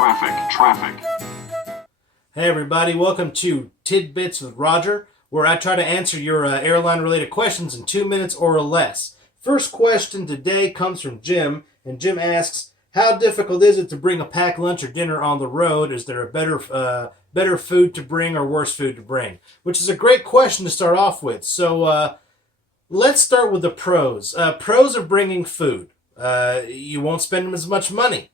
Traffic. Hey everybody, welcome to Tidbits with Roger, where I try to answer your airline-related questions in 2 minutes or less. First question today comes from Jim, and Jim asks, how difficult is it to bring a packed lunch or dinner on the road? Is there a better food to bring or worse food to bring? Which is a great question to start off with. So let's start with the pros. Pros of bringing food. You won't spend as much money.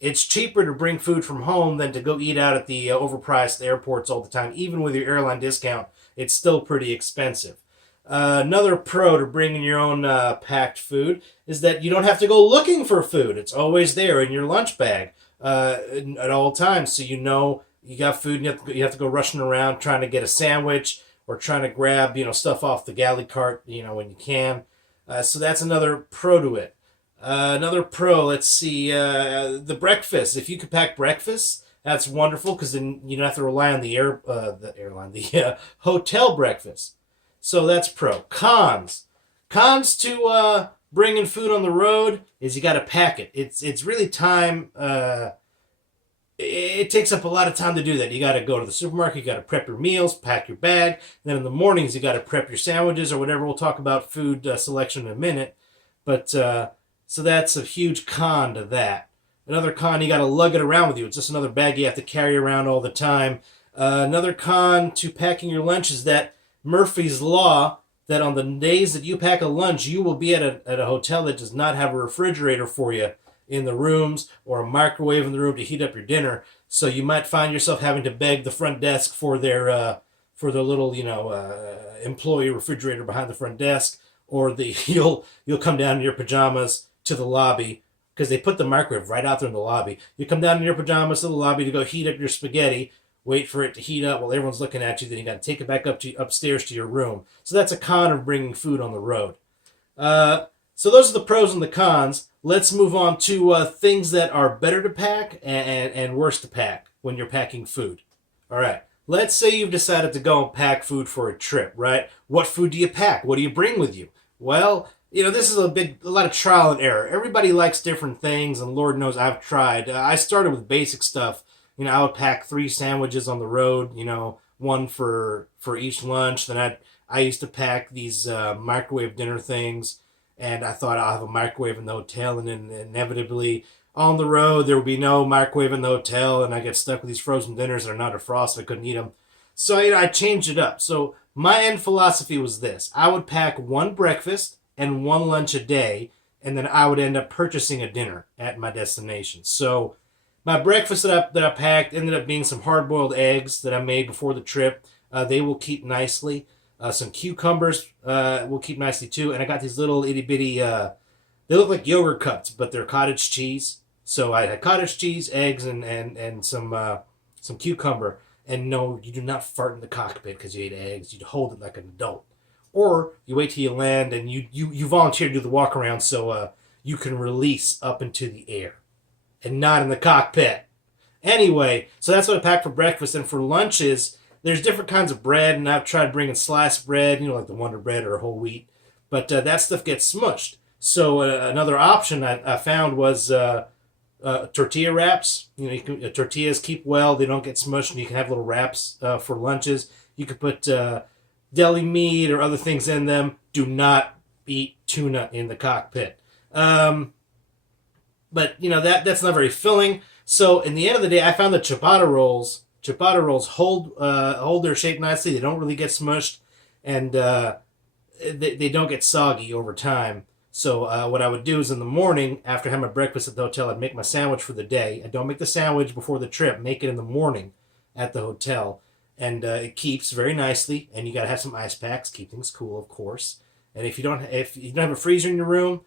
It's cheaper to bring food from home than to go eat out at the overpriced airports all the time. Even with your airline discount, it's still pretty expensive. Another pro to bringing your own packed food is that you don't have to go looking for food. It's always there in your lunch bag at all times. So you know you got food and you have to go rushing around trying to get a sandwich or trying to grab stuff off the galley cart when you can. So that's another pro to it. Another pro, let's see, the breakfast. If you could pack breakfast, that's wonderful because then you don't have to rely on the hotel breakfast. So that's pro. Cons to bringing food on the road is you got to pack it. It's really time. It takes up a lot of time to do that. You got to go to the supermarket. You got to prep your meals, pack your bag. Then in the mornings you got to prep your sandwiches or whatever. We'll talk about food selection in a minute, but. So that's a huge con to that. Another con, you got to lug it around with you. It's just another bag you have to carry around all the time. Another con to packing your lunch is that Murphy's Law, that on the days that you pack a lunch, you will be at a hotel that does not have a refrigerator for you in the rooms or a microwave in the room to heat up your dinner. So you might find yourself having to beg the front desk for their little employee refrigerator behind the front desk, or you'll come down in your pajamas to the lobby because they put the microwave right out there in the lobby. You come down in your pajamas to the lobby to go heat up your spaghetti, wait for it to heat up while everyone's looking at you, then you got to take it back upstairs to your room. So that's a con of bringing food on the road. So those are the pros and the cons. Let's move on to things that are better to pack and worse to pack when you're packing food. All right. Let's say you've decided to go and pack food for a trip, right? What food do you pack? What do you bring with you? Well, this is a lot of trial and error. Everybody likes different things, and Lord knows I've tried. I started with basic stuff. I would pack 3 sandwiches on the road, one for each lunch. Then I used to pack these microwave dinner things, and I thought I'll have a microwave in the hotel, and then inevitably on the road there would be no microwave in the hotel, and I get stuck with these frozen dinners that are not defrosted. I couldn't eat them. So I changed it up. So my end philosophy was this. I would pack 1 breakfast and 1 lunch a day, and then I would end up purchasing a dinner at my destination. So my breakfast that I packed ended up being some hard-boiled eggs that I made before the trip. They will keep nicely. Some cucumbers will keep nicely too. And I got these little itty-bitty, they look like yogurt cups, but they're cottage cheese. So I had cottage cheese, eggs, and some cucumber. And no, you do not fart in the cockpit because you ate eggs. You hold it like an adult. Or you wait till you land and you volunteer to do the walk around so you can release up into the air and not in the cockpit. Anyway, so that's what I packed for breakfast. And for lunches, there's different kinds of bread, and I've tried bringing sliced bread, like the Wonder Bread or whole wheat, but that stuff gets smushed. So another option I found was tortilla wraps. Tortillas keep well; they don't get smushed, and you can have little wraps for lunches. You could put deli meat or other things in them. Do not eat tuna in the cockpit. But that's not very filling. So in the end of the day, I found the ciabatta rolls hold their shape nicely. They don't really get smushed, and they don't get soggy over time. So what I would do is in the morning, after having my breakfast at the hotel, I'd make my sandwich for the day. I don't make the sandwich before the trip. Make it in the morning at the hotel. And it keeps very nicely, and you got to have some ice packs, keep things cool, of course. And if you don't have a freezer in your room,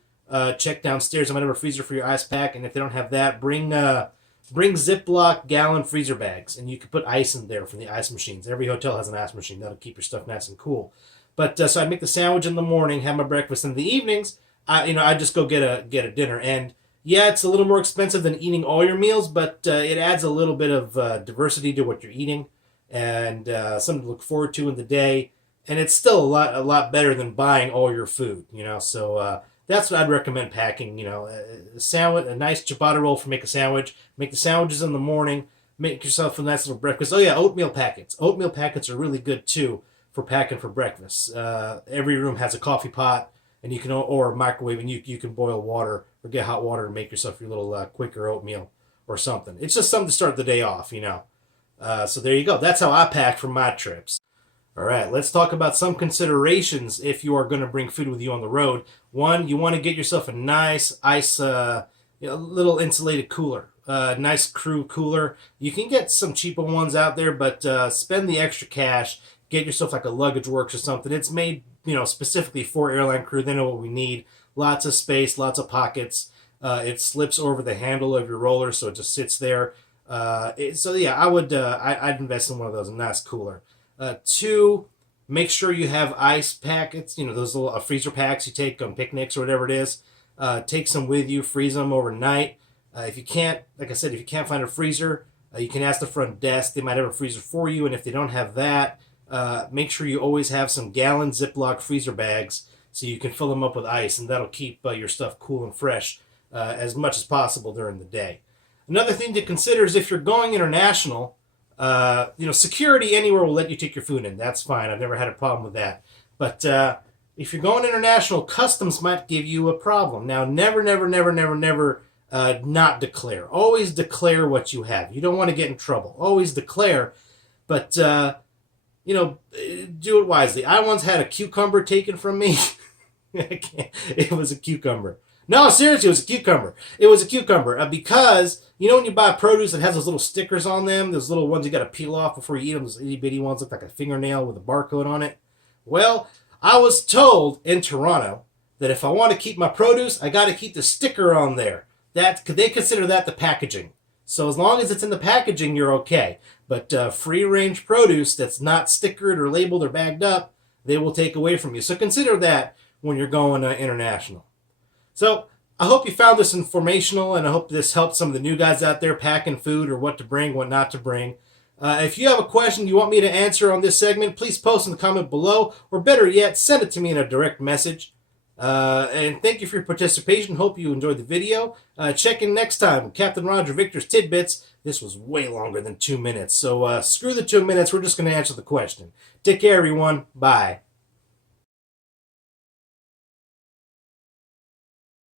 check downstairs. I might have a freezer for your ice pack, and if they don't have that, bring Ziploc gallon freezer bags, and you can put ice in there from the ice machines. Every hotel has an ice machine. That'll keep your stuff nice and cool. But so I'd make the sandwich in the morning, have my breakfast in the evenings. I just go get a dinner, and yeah, it's a little more expensive than eating all your meals, but it adds a little bit of diversity to what you're eating. And something to look forward to in the day. And it's still a lot better than buying all your food, So That's what I'd recommend packing. A sandwich, a nice ciabatta roll for make a sandwich. Make the sandwiches in the morning. Make yourself a nice little breakfast. Oh yeah, oatmeal packets. Oatmeal packets are really good too for packing for breakfast. Every room has a coffee pot, and you can or a microwave, and you can boil water or get hot water and make yourself your little quicker oatmeal or something. It's just something to start the day off. So there you go. That's how I pack for my trips. All right, let's talk about some considerations if you are going to bring food with you on the road. One, you want to get yourself a nice ice, little insulated cooler, nice crew cooler. You can get some cheaper ones out there, but spend the extra cash. Get yourself like a Luggage Works or something. It's made, specifically for airline crew. They know what we need. Lots of space, lots of pockets. It slips over the handle of your roller, so it just sits there. So yeah, I'd invest in one of those, a nice cooler. Two, make sure you have ice packets, those little freezer packs you take on picnics or whatever it is. Take some with you, freeze them overnight. If you can't, like I said, if you can't find a freezer, you can ask the front desk. They might have a freezer for you, and if they don't have that, make sure you always have some gallon Ziploc freezer bags so you can fill them up with ice, and that'll keep your stuff cool and fresh as much as possible during the day. Another thing to consider is if you're going international, security anywhere will let you take your food in. That's fine. I've never had a problem with that. But if you're going international, customs might give you a problem. Now, never not declare. Always declare what you have. You don't want to get in trouble. Always declare. But, do it wisely. I once had a cucumber taken from me. It was a cucumber. No, seriously, it was a cucumber. It was a cucumber because, when you buy produce that has those little stickers on them, those little ones you got to peel off before you eat them, those itty bitty ones look like a fingernail with a barcode on it. Well, I was told in Toronto that if I want to keep my produce, I got to keep the sticker on there. They consider that the packaging. So as long as it's in the packaging, you're okay. But free-range produce that's not stickered or labeled or bagged up, they will take away from you. So consider that when you're going international. So I hope you found this informational, and I hope this helped some of the new guys out there packing food or what to bring, what not to bring. If you have a question you want me to answer on this segment, please post in the comment below, or better yet, send it to me in a direct message. And thank you for your participation. Hope you enjoyed the video. Check in next time. Captain Roger Victor's Tidbits. This was way longer than 2 minutes, so screw the 2 minutes. We're just going to answer the question. Take care, everyone. Bye.